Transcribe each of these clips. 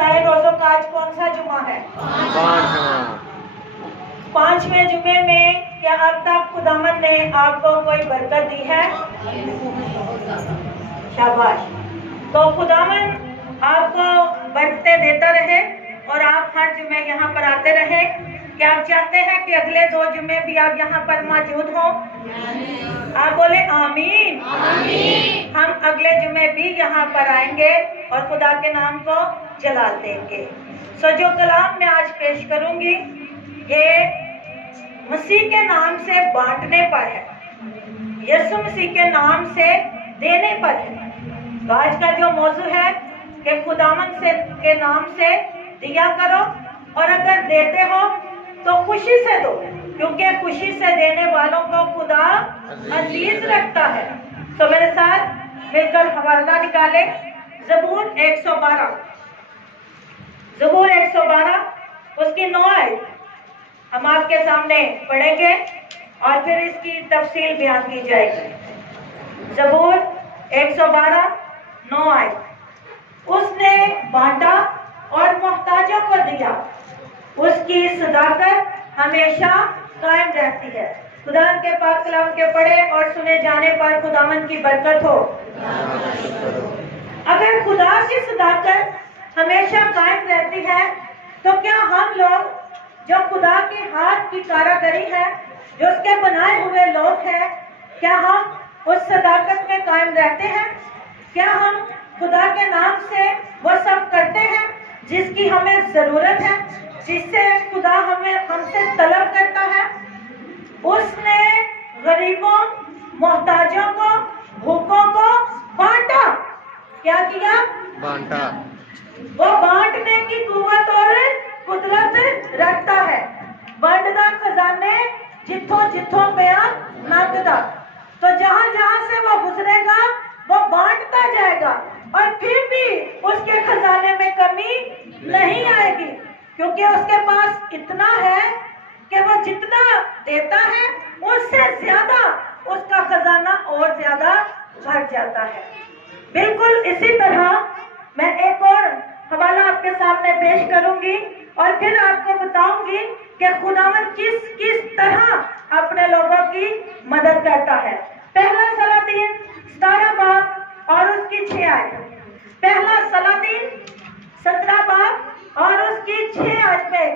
तय रोज़ों का आज कौन सा जुमा है? पांचवें जुमे में क्या अब तक खुदावन ने आपको कोई बरकत दी है? शाबाश। तो खुदावन आपको बरकतें देता रहे और आप हर जुमे यहाँ पर आते रहे। क्या आप चाहते हैं कि अगले 2 जुमे भी आप यहाँ पर मौजूद हो? आप बोले आमीन। हम अगले जुमे भी यहाँ पर आएंगे और खुदा के नाम को जलाल देंगे। सो जो कलाम मैं आज पेश करूंगी ये मसीह के नाम से बांटने पर है, यीशु मसीह के नाम से देने पर है। तो आज का जो मौजू है कि खुदावन से के नाम से दिया करो, और अगर देते हो तो खुशी से दो, क्योंकि खुशी से देने वालों को खुदा अजीज रखता है। तो मेरे साथ मिलकर हवाला निकाले ज़बूर 112, ज़बूर 112 उसकी 9 आयत हम आपके सामने पढ़ेंगे और फिर इसकी तफसील बयान की जाएगी। ज़बूर 112 9 आयत। उसने बांटा और मोहताजों को दिया, उसकी सदाकत हमेशा कायम रहती है। खुदा के पाक कलाम के पढ़े और सुने जाने पर खुदावन की बरकत हो। अगर खुदा की सदाकत हमेशा कायम रहती है तो क्या हम लोग जो खुदा के हाथ की कारीगरी है, जो उसके बनाए हुए लोग हैं, क्या हम उस सदाकत में कायम रहते हैं? क्या हम खुदा के नाम से वो सब करते हैं जिसकी हमें जरूरत है, जिससे खुदा हमसे तलब करता है? उसने गरीबों, मोहताजों को, भूखों को बांटा। क्या किया? बांटा। वो बांटने की कुव्वत और कुदरत रखता है। वंडदा खजाने जिथों जिथों बयान नगदा। तो जहां जहां से वो गुजरेगा वो बांटता जाएगा और फिर भी उसके खजाने में कमी नहीं आएगी, क्योंकि उसके पास इतना है कि वो जितना देता है उससे ज्यादा उसका खजाना और ज्यादा भर जाता है। बिल्कुल इसी तरह मैं एक और हवाला आपके सामने पेश करूंगी और फिर आपको बताऊंगी कि खुदावन किस किस तरह अपने लोगों की मदद करता है। पहला सलातीन 17 बाब और उसकी 6 आयत। पहला सलातीन 17 बाब और उसकी 6 आयत में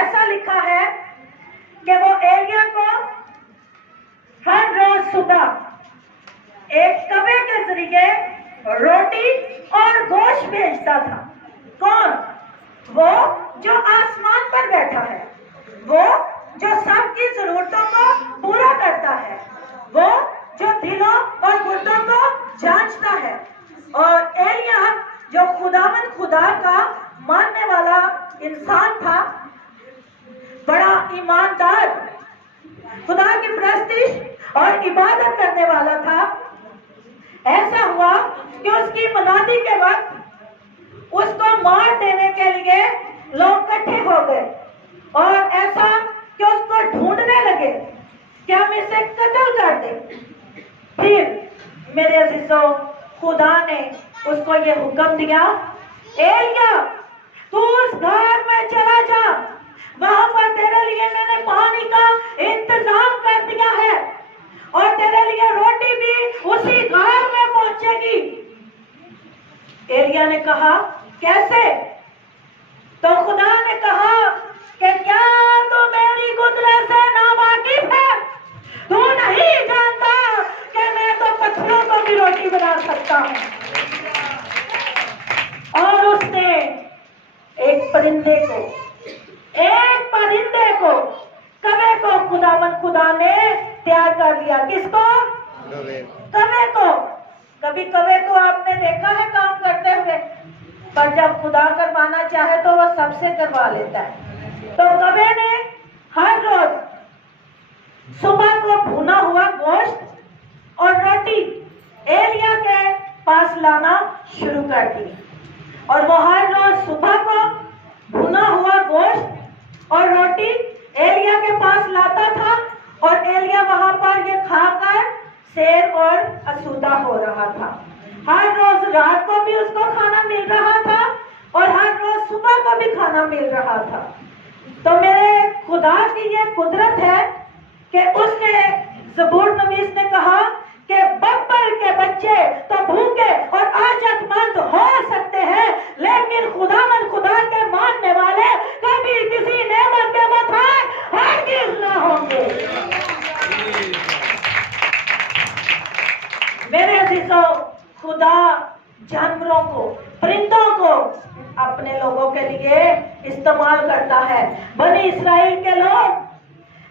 ऐसा लिखा है कि वो एलिया को हर रोज सुबह एक कबे के जरिए रोटी और गोश्त भेजता था। कौन? वो जो आसमान पर बैठा है, वो जो सबकी जरूरतों को पूरा करता है, वो जो दिलों और गुर्दों को जांचता है। और एलिया जो खुदावन खुदा का मानने वाला इंसान था, बड़ा ईमानदार, खुदा की परस्तिश और इबादत करने वाला था। ऐसा हुआ कि उसकी मनादी के वक्त उसको मार देने के लिए लोग इकट्ठे हो गए और ऐसा कि उसको ढूंढने लगे कि हम इसे कत्ल कर दें। फिर मेरे अजीजों, खुदा ने उसको ये हुक्म दिया, एलिया तू उस घर में चला जा, वहां पर तेरे लिए मैंने पानी का इंतजाम कर दिया है और तेरे लिए रोटी भी उसी घर में पहुंचेगी। एलिया ने कहा, कैसे? तो खुदा ने कहा कि क्या तू मेरी कुदरत से नावाकिफ है? तू नहीं जानता कि मैं तो पत्थरों को भी रोटी बना सकता हूँ। और उसने एक परिंदे को कबे को खुदा ने तैयार कर लिया। किसको? कबे को। कभी कबे को आपने देखा है काम करते हुए? पर जब खुदा करवाना चाहे तो वो सबसे करवा लेता है। तो कबे ने हर रोज सुबह को भुना हुआ गोश्त और रोटी एलिया के पास लाना शुरू कर दी। और वो हर रोज सुबह को भुना हुआ गोश्त और रोटी एलिया के पास लाता था और एलिया वहां पर ये खाकर शेर और असूदा हो रहा था। हर रोज रात को भी उसको खाना मिल रहा था और हर مل رہا تھا۔ تو میرے خدا کی یہ قدرت ہے کہ اس نے زبور نویس نے کہا کہ ببر کے بچے تو بھوکے اور حاجت مند ہو سکتے ہیں، لیکن خدا کے ماننے والے کبھی کسی نعمت کے محتاج ہرگز نہ ہوں گے۔ میرے عزیزوں، خدا جانوروں کو، پرندوں کو اپنے لوگوں کے لیے استعمال کرتا ہے۔ بنی اسرائیل کے لوگ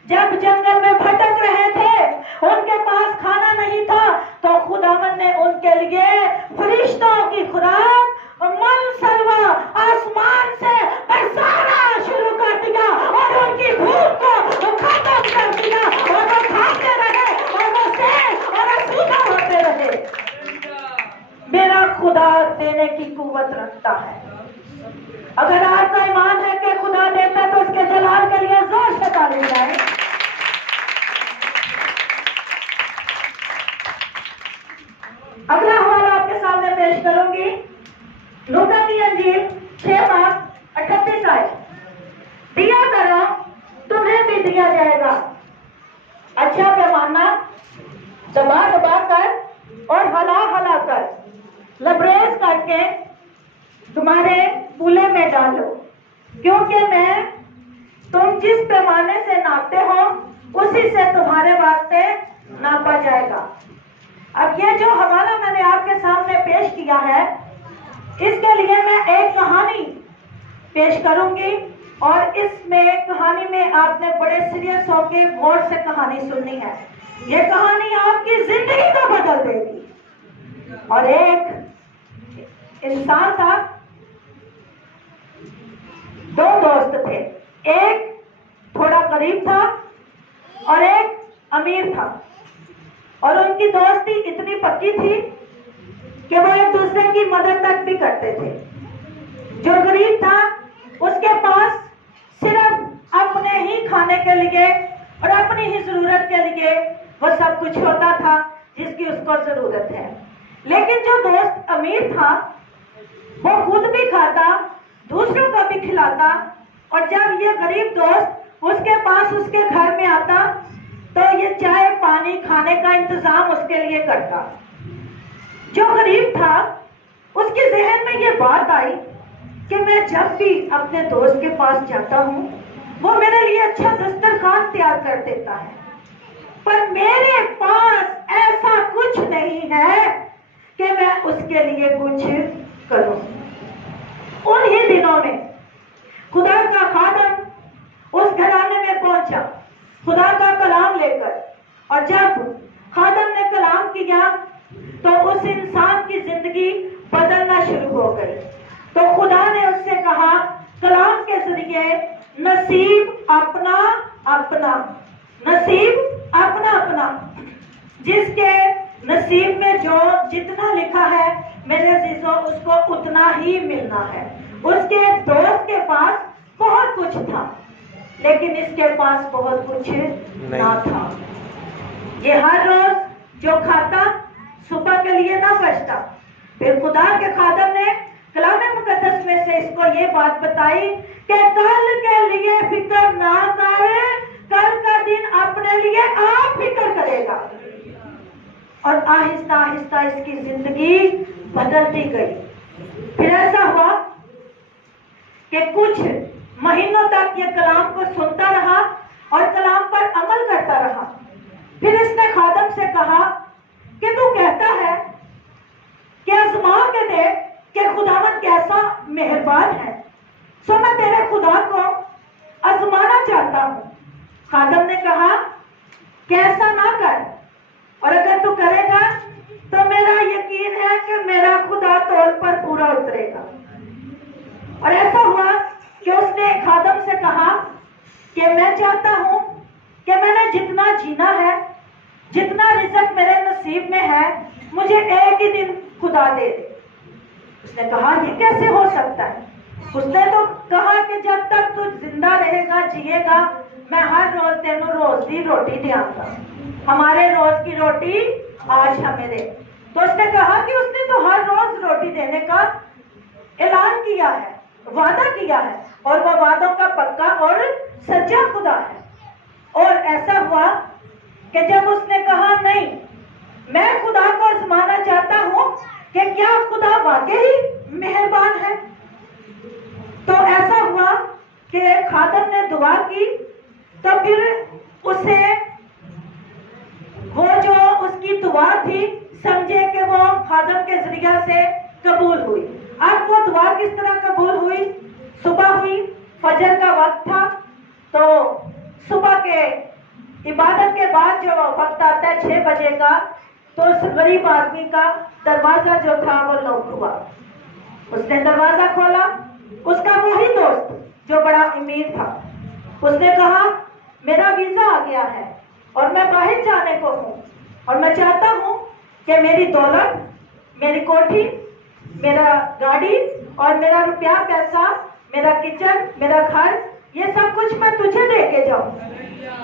جب جنگل میں بھٹک رہے تھے، ان کے پاس کھانا نہیں تھا، تو خداوند نے ان کے لیے فرشتوں کی خوراک من سلوا آسمان سے برسانا شروع کر دیا اور ان کی بھوک کو ختم کر دیا، اور وہ کھاتے رہے اور وہ سیر اور آسودہ ہوتے رہے۔ میرا خدا دینے کی قوت رکھتا ہے۔ اگر آپ کا ایمان ہے کہ خدا دیتا ہے تو اس کے جلال کے لیے زور سے تالی بجائیں۔ اگلا حوالہ آپ کے سامنے پیش کروں گی، لوکا کی انجیل 6:38 آیت۔ دیا کرو تمہیں بھی دیا جائے گا، اچھا پیمانہ دبا دبا کر اور ہلا ہلا کر لبریز کر کے تمہارے پولے میں ڈالو، کیونکہ میں تم جس پیمانے سے ناپتے ہو اسی سے تمہارے واسطے ناپا جائے گا۔ اب یہ جو حوالہ میں نے آپ کے سامنے پیش کیا ہے، اس کے لیے میں ایک کہانی پیش کروں گی، اور اس میں کہانی میں آپ نے بڑے سیریس ہو کے غور سے کہانی سننی ہے۔ یہ کہانی آپ کی زندگی کو بدل دے گی۔ اور ایک انسان تھا، دو دوست تھے، ایک تھوڑا غریب تھا اور ایک امیر تھا، اور ان کی دوستی اتنی پکی تھی کہ وہ ایک دوسرے کی مدد تک بھی کرتے تھے۔ جو غریب تھا اس کے پاس صرف اپنے ہی کھانے کے لیے اور اپنی ہی ضرورت کے لیے وہ سب کچھ ہوتا تھا جس کی اس کو ضرورت ہے، لیکن جو دوست امیر تھا وہ خود بھی کھاتا، دوسروں کو بھی کھلاتا، اور جب یہ غریب دوست اس کے پاس اس کے گھر میں آتا تو یہ چائے پانی کھانے کا انتظام اس کے لیے کرتا۔ جو غریب تھا اس کے ذہن میں یہ بات آئی کہ میں جب بھی اپنے دوست کے پاس جاتا ہوں وہ میرے لیے اچھا دسترخوان تیار کر دیتا ہے، پر میرے پاس ایسا کچھ نہیں ہے کہ میں اس کے لیے کچھ کروں۔ انہی دنوں میں خدا کا خادم اس گھرانے میں پہنچا خدا کا کلام لے کر، اور جب خادم نے کلام کیا تو اس انسان کی زندگی بدلنا شروع ہو گئی۔ تو خدا نے اس سے کہا کلام کے ذریعے، نصیب اپنا اپنا، نصیب اپنا اپنا، جس کے نصیب میں جو جتنا لکھا ہے میرے عزیزوں اس کو اتنا ہی ملنا ہے۔ اس کے دوست کے پاس بہت کچھ تھا لیکن اس کے پاس بہت کچھ نہ تھا۔ یہ ہر روز جو کھاتا صبح کے لیے نہ بچتا۔ پھر خدا کے خادم نے کلام مقدس میں سے اس کو یہ بات بتائی کہ کل کے لیے فکر نہ کرے، کل کا دن اپنے لیے آپ فکر کرے گا۔ اور آہستہ آہستہ اس کی زندگی بدلتی گئی۔ پھر ایسا ہوا کہ کچھ مہینوں تک یہ کلام کو سنتا رہا اور کلام پر عمل کرتا رہا۔ پھر اس نے خادم سے کہا کہ تو کہتا ہے کہ آزما کے دیکھ کہ خداوند کیسا مہربان ہے، سو میں تیرے خدا کو آزمانا چاہتا ہوں۔ خادم نے کہا کہ ایسا نہ کر، اور اگر تو کرے گا تو میرا یقین ہے کہ میرا خدا طور پر پورا اترے گا۔ اور ایسا ہوا کہ اس نے خادم سے کہا کہ میں چاہتا ہوں کہ میں نے جتنا جینا ہے، جتنا رزق میرے نصیب میں ہے، مجھے ایک ہی دن خدا دے دے۔ اس نے کہا یہ کیسے ہو سکتا ہے؟ اس نے تو کہا کہ جب تک تو زندہ رہے گا، جیے گا، میں ہر روز تینوں روز کی روٹی دیا گا، ہمارے روز کی روٹی آج ہمیں دے۔ تو اس نے کہا کہ اس نے تو ہر روز روٹی دینے کا اعلان کیا ہے، وعدہ کیا ہے اور وہ وعدوں کا پکا اور سچا خدا ہے۔ اور ایسا ہوا کہ جب اس نے کہا نہیں، میں خدا کو آزمانا چاہتا ہوں کہ کیا خدا واقعی مہربان ہے، تو ایسا ہوا کہ خادم نے دعا کی، تو پھر اسے وہ جو اس کی دعا تھی سمجھے کہ وہ خادم کے ذریعہ سے قبول ہوئی۔ اب وہ دعا کس طرح قبول ہوئی؟ صبح ہوئی، فجر کا وقت تھا، تو صبح کے عبادت کے بعد جو وقت آتا ہے 6 بجے کا، تو اس غریب آدمی کا دروازہ جو تھا وہ لاک ہوا۔ اس نے دروازہ کھولا، اس کا وہی دوست جو بڑا امیر تھا، اس نے کہا میرا ویزا آ گیا ہے اور میں باہر جانے کو ہوں، اور میں چاہتا ہوں کہ میری دولت، میری کوٹھی، میرا گاڑی اور میرا روپیہ پیسہ، میرا کچن، میرا گھر، یہ سب کچھ میں تجھے دے کے جاؤں،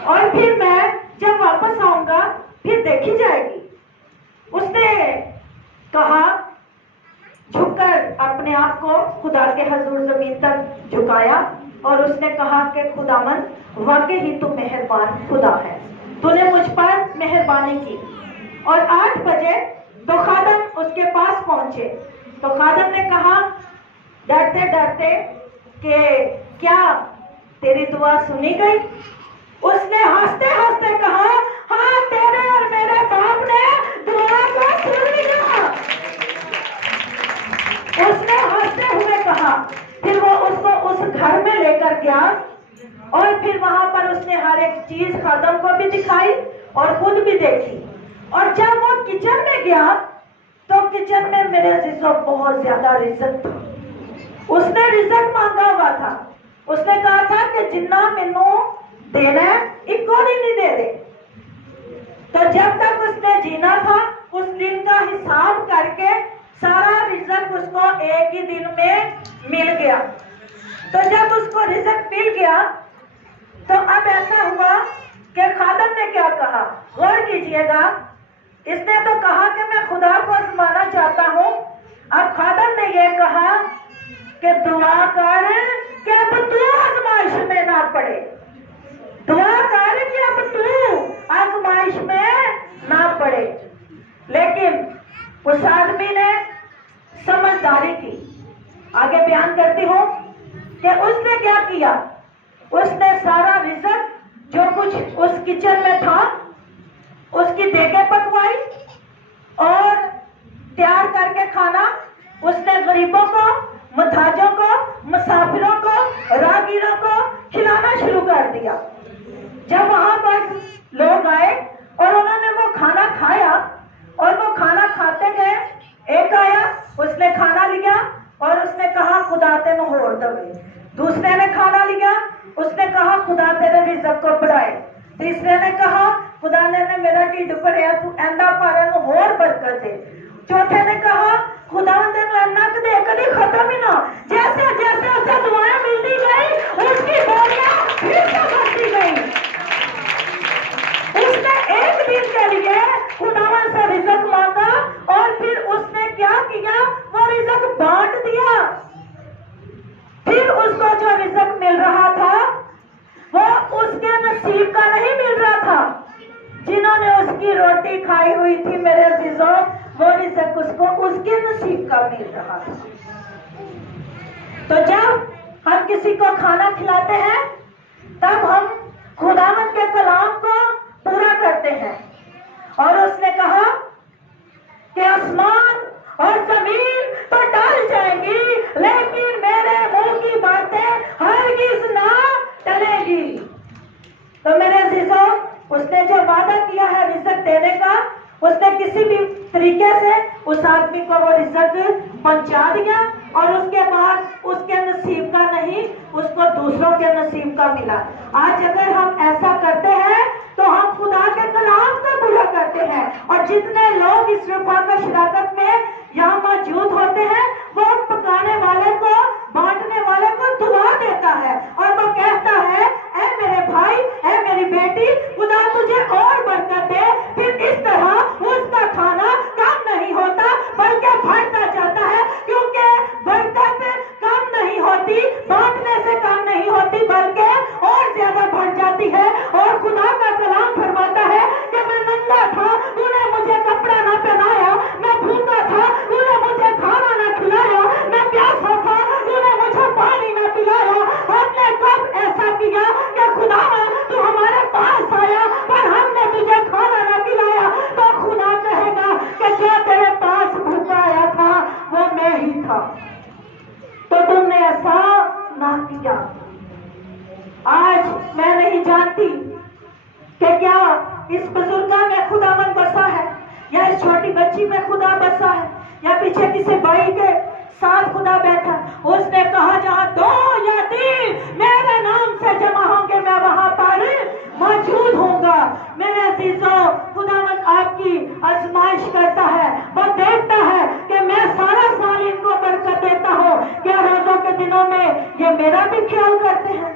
اور پھر میں جب واپس آؤں گا پھر دیکھی جائے گی۔ اس نے کہا، جھک کر اپنے آپ کو خدا کے حضور زمین تک جھکایا، اور اس نے کہا کہ خداوند واقعی ہی تو مہربان خدا ہے، تو نے مجھ پر مہربانی کی۔ اور 8 بجے تو خادم اس کے پاس پہنچے، تو خادم نے کہا ڈرتے ڈرتے کہ کیا تیری دعا سنی گئی؟ اس نے ہنستے ہنستے کہا ہاں، تیرے اور میرے باپ نے دعا کو سن لیا۔ اس نے ہنستے ہوئے کہا، پھر وہ اس کو اس گھر میں لے کر گیا، اور پھر وہاں پر اس نے ہر ایک چیز خادم کو بھی دکھائی اور خود بھی دیکھی۔ اور جب وہ کچن میں گیا تو کچن میں میرے عزیزوں بہت زیادہ رزق تھا۔ اس نے رزق مانگا ہوا تھا، اس نے کہا تھا کہ جنہ مینوں دینا ہے ایک کو نہیں دے رہے۔ تو جب تک اس نے جینا تھا اس دن کا حساب کر کے سارا رزق اس کو ایک ہی دن میں مل گیا۔ تو جب اس کو رزق مل گیا تو اب ایسا ہوا کہ خادم نے کیا کہا، غور کیجئے گا، اس نے تو کہا کہ میں خدا کو آزمانا چاہتا ہوں، اب خادم نے یہ کہا کہ دعا کر کہ اب تو آزمائش میں نہ پڑے، دعا کر کہ اب تو آزمائش میں نہ پڑے۔ لیکن اس آدمی نے سمجھداری کی، آگے بیان کرتی ہوں کہ اس نے کیا کیا، اس نے سارا رزق جو کچھ اس کچن میں تھا اس کی دیگیں پکوائی اور تیار کر کے کھانا اس نے غریبوں کو، محتاجوں کو، مسافروں کو، راہگیروں کو کھلانا شروع کر دیا۔ جب وہاں پر لوگ آئے اور انہوں نے وہ کھانا کھایا اور وہ کھانا کھاتے گئے، ایک آیا، اس نے کھانا لیا اور اس نے کہا خدا تینوں ہور دے۔ دوسرے نے کھانا لیا، اس نے کہا خدا تیرے رزق کو بڑھائے۔ تیسرے نے کہا خدا نے میرا ٹھڈ بھریا، تو ایندہ پارے نو ہور برکت دے۔ چوتھے نے کہا خدا تینوں اینا کہ دے کدی ختم ہی نہ۔ جیسے جیسے اسے دعائیں ملتی گئی اس کی بوریاں پھر سے بڑھتی گئی۔ اس نے ایک دن کے لیے خداوند سے رزق مانگا اور پھر اس نے کیا کیا، وہ رزق بانٹ دیا۔ پھر اس کو جو رزق مل رہا تھا وہ اس کے نصیب کا نہیں مل رہا تھا۔ جنہوں نے اس کی روٹی کھائی ہوئی تھی میرے عزیزوں، وہ رزق اس کو اس کے نصیب کا مل رہا تھا۔ تو جب ہم کسی کو کھانا کھلاتے ہیں تب ہم خداوند کے کلام کو پورا کرتے ہیں، اور اس نے کہا کہ آسمان اور زمین تو ٹل جائیں گی لیکن میرے منہ کی باتیں ہرگز نہ ٹلیں گی۔ تو میرے عزیزوں، اس نے جو وعدہ کیا ہے رزق دینے کا، اس نے کسی بھی طریقے سے اس آدمی کو وہ رزق پہنچا دیا، اور اس کے بعد اس کے نصیب کا نہیں، اس کو دوسروں کے نصیب کا ملا۔ آج اگر ہم ایسا کرتے ہیں تو ہم خدا کے کلام کو پورا کرتے ہیں، اور جتنے لوگ اس رفاہ کا شراکت میں یہاں موجود ہوتے ہیں وہ پکانے والے کو، بانٹنے والے کو دعا دیتا ہے اور وہ کہتا ہے اے میرے بھائی، اے میری بیٹی، خدا تجھے اور برکت دے۔ پھر اس طرح اس کا کھانا کم نہیں ہوتا بلکہ بڑھتا جاتا ہے، کیونکہ برکت کم نہیں ہوتی होती, बांटने से काम नहीं होती, बल्कि और ज्यादा बढ़ जाती है। और खुदा का कलाम फरमाता है कि मैं नंगा था, तूने मुझे कपड़ा ना पहनाया, मैं भूखा था, तूने मुझे खाना ना खिलाया, मैं प्यासा था, तूने मुझे पानी ना पिलाया। हमने कब ऐसा किया कि खुदा तू हमारे पास आया पर हमने तुझे खाना ना खिलाया? तो खुदा कहेगा कि जो तेरे पास भूखा आया था वो मैं ही था, तो तुमने ऐसा ना किया। आज मैं नहीं जानती कि क्या इस बुजुर्गा में खुदावन बसा है, या इस छोटी बच्ची में खुदा बसा है, या पीछे किसी भाई के साथ खुदा बैठा। उसने कहा जहां 2 या 3 मेरे नाम से जमा होंगे मैं वहां पर मौजूद होऊंगा। मेरे अजीजों, खुदावन आपकी आजमाइश करता है, वो देखता है कि मैं सारा साल इनको बरकत देता हूँ, क्या रोजों के दिनों में ये मेरा भी ख्याल करते हैं?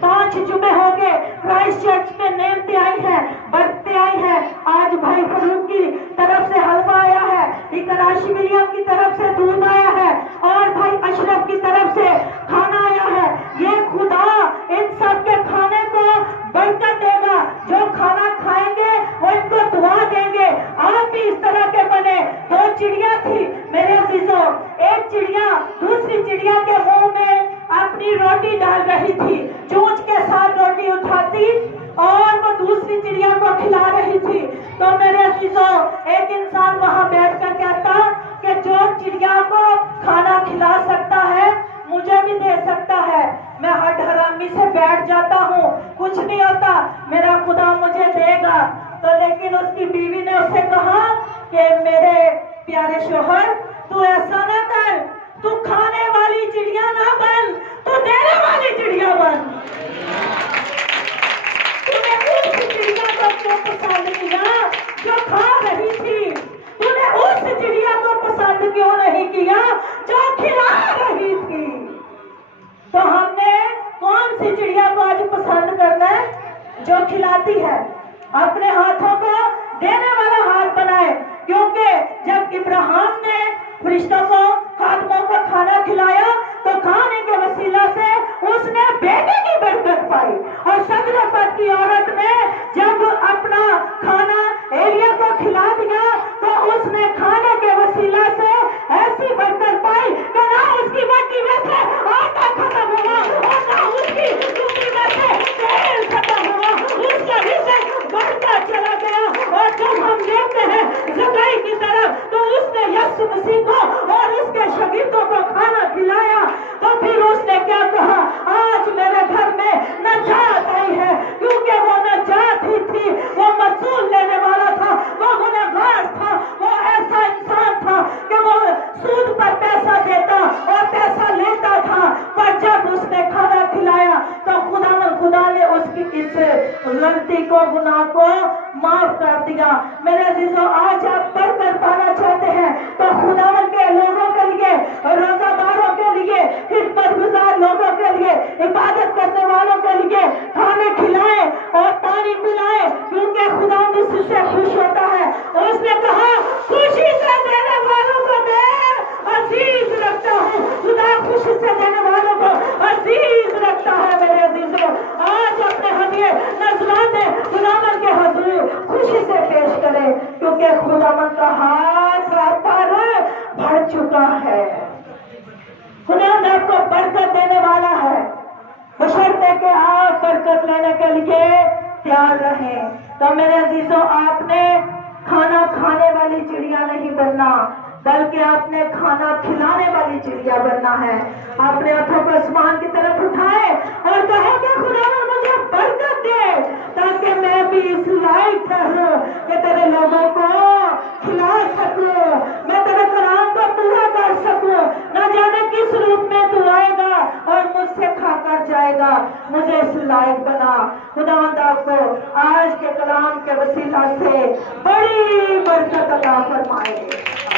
5 जुमे हो गए क्राइस्ट चर्च में नेमते आई है, बरकते आई है। आज भाई फरूक की तरफ से हलवा आया है, इकराशी विलियम की तरफ से दूध आया है, और भाई अशरफ की तरफ से खाना आया है। ये खुदा इन सब के खाने को बरकत देगा। जो खाना खाएंगे वो इनको दुआ देंगे। आप भी इस तरह के बने। 2 चिड़िया थी मेरे अजीजों, एक चिड़िया दूसरी चिड़िया के मुंह में अपनी रोटी डाल रही थी, चोंच के साथ रोटी उठाती और वो दूसरी चिड़िया को खिला रही थी। तो मेरे अजीजों, एक इंसान वहां बैठकर कहता कि जो चिड़िया को खाना खिला सकता है मुझे भी दे सकता है। मैं हट हरामी से बैठ जाता हूँ, कुछ नहीं होता, मेरा खुदा मुझे देगा। तो लेकिन उसकी बीवी ने उसे कहा कि मेरे प्यारे शोहर, तू ऐसा ना कर, तू खाने वाली चिड़िया ना बन, तू देने वाली चिड़िया बन। तूने उस चिड़िया को क्यों पसंद किया जो खा रही थी? तूने उस चिड़िया को पसंद क्यों नहीं किया जो खिला रही थी? तो हमने कौन सी चिड़िया को आज पसंद करना है? जो खिलाती है। अपने हाथों को देने वाला हाथ बनाए, क्योंकि जब इब्राहिम ने फरिश्तों को, खादमों को खाना खिलाया तो खाने के वसीला से उसने बेटे की बरकत पाई। और सगरपत की औरत ने जब अपना खाना एलिया को खिला दिया तो उसने खाने के वसीला से ऐसी बरकत पाई कि ना उसकी मट्टी में से आटा खत्म हुआ और ना उसकी टूटी में से तेल खत्म हुआ, उसका विषय बढ़ता चला गया। और जब हम देखते हैं जगाई की तरफ तो उसने यीशु मसीह को और उसके शागिर्दों को खाना खिलाया। तो फिर उसने क्या कहा? आज मेरे घर में नजात आई है, क्योंकि वो नजात ही थी, वो मसूल लेने वाला था, वो गुनहगार था, वो ऐसा इंसान था कि वो सूद पर पैसा देता और पैसा लेता था। पर जब उसने खाना खिलाया तो खुदा ने उसकी इस गलती को, गुनाह को माफ कर दिया। मेरे अजीजों, आज आप बरकत पाना चाहते हैं तो खुदावन के लोगों के लिए, रोजादारों के लिए, खिदमतगुजार लोगों के लिए, इबादत करने वालों के लिए खाने खिलाएं और पानी पिलाएं, क्योंकि खुदा इससे खुश होता है। उसने कहा खुशी से देने वालों को मैं अजीज रखता हूँ। खुदा खुशी से देने वालों को अजीज रखता है। मेरे अजीजों, आज अपने हदिये नजराने खुदावन के हुजूर खुशी से पेश करें, क्योंकि खुदावन का हाथ आप पर भर चुका है। खुदा आपको बरकत देने वाला है, बशर्ते कि आप बरकत लेने के लिए तैयार रहें। तो मेरे अजीजों, आपने खाना खाने वाली चिड़िया नहीं बनना, बल्कि आपने खाना खिलाने वाली चिड़िया बनना है। अपने हाथों को आसमान की तरफ उठाए और कहे कि खुदावन मुझे बरकत दे, ताकि मैं भी इस लायक ठहरूं कि तेरे लोगों को खिला सकूं, मैं तेरे कलाम को पूरा कर सकूं। न जाने किस रूप में तू आएगा और मुझसे खाकर जाएगा, मुझे इस लायक बना। खुदावंद आपको आज के कलाम के वसीला से बड़ी बरकत अता फरमाए।